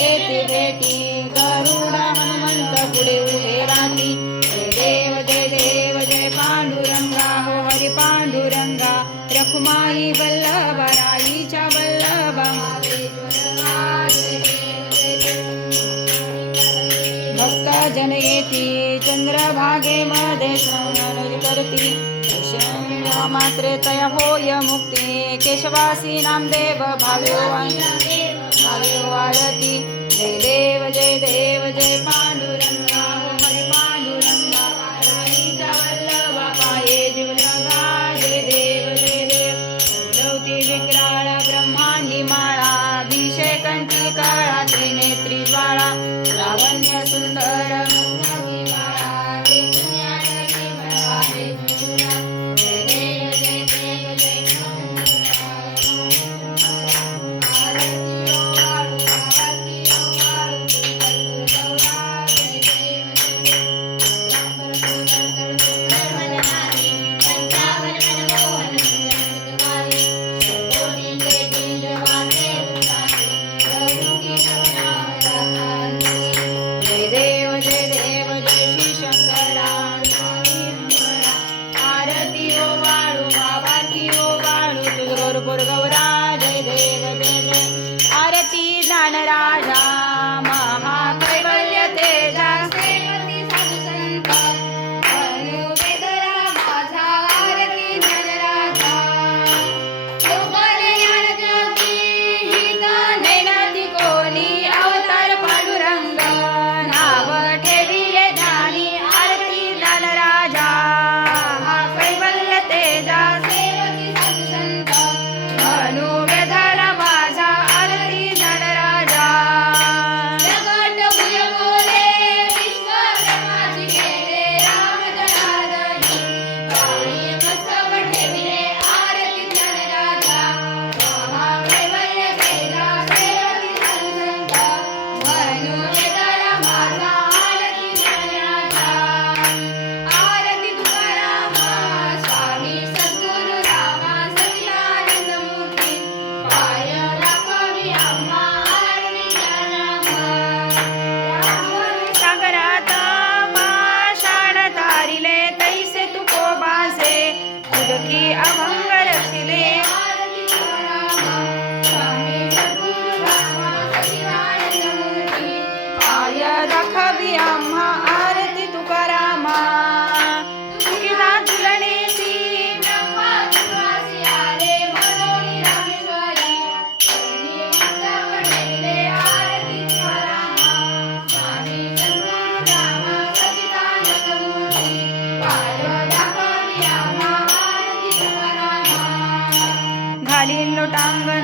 येते भेटी गरुडा हनुमंत पुढे देव जय देव जय पांडुरंगा. हो हरी पांडुरंगा. रखुमाई वल्लभा राईच्या वल्लभा भक्त जन येती चंद्रभागे मध्ये स्नान करती त्रेतय होय मुक्ती. केशवासीनां नामदेव भाव्यो भाव्यो आळती जय देव जय देव जय पांडुरंगा. ama. tango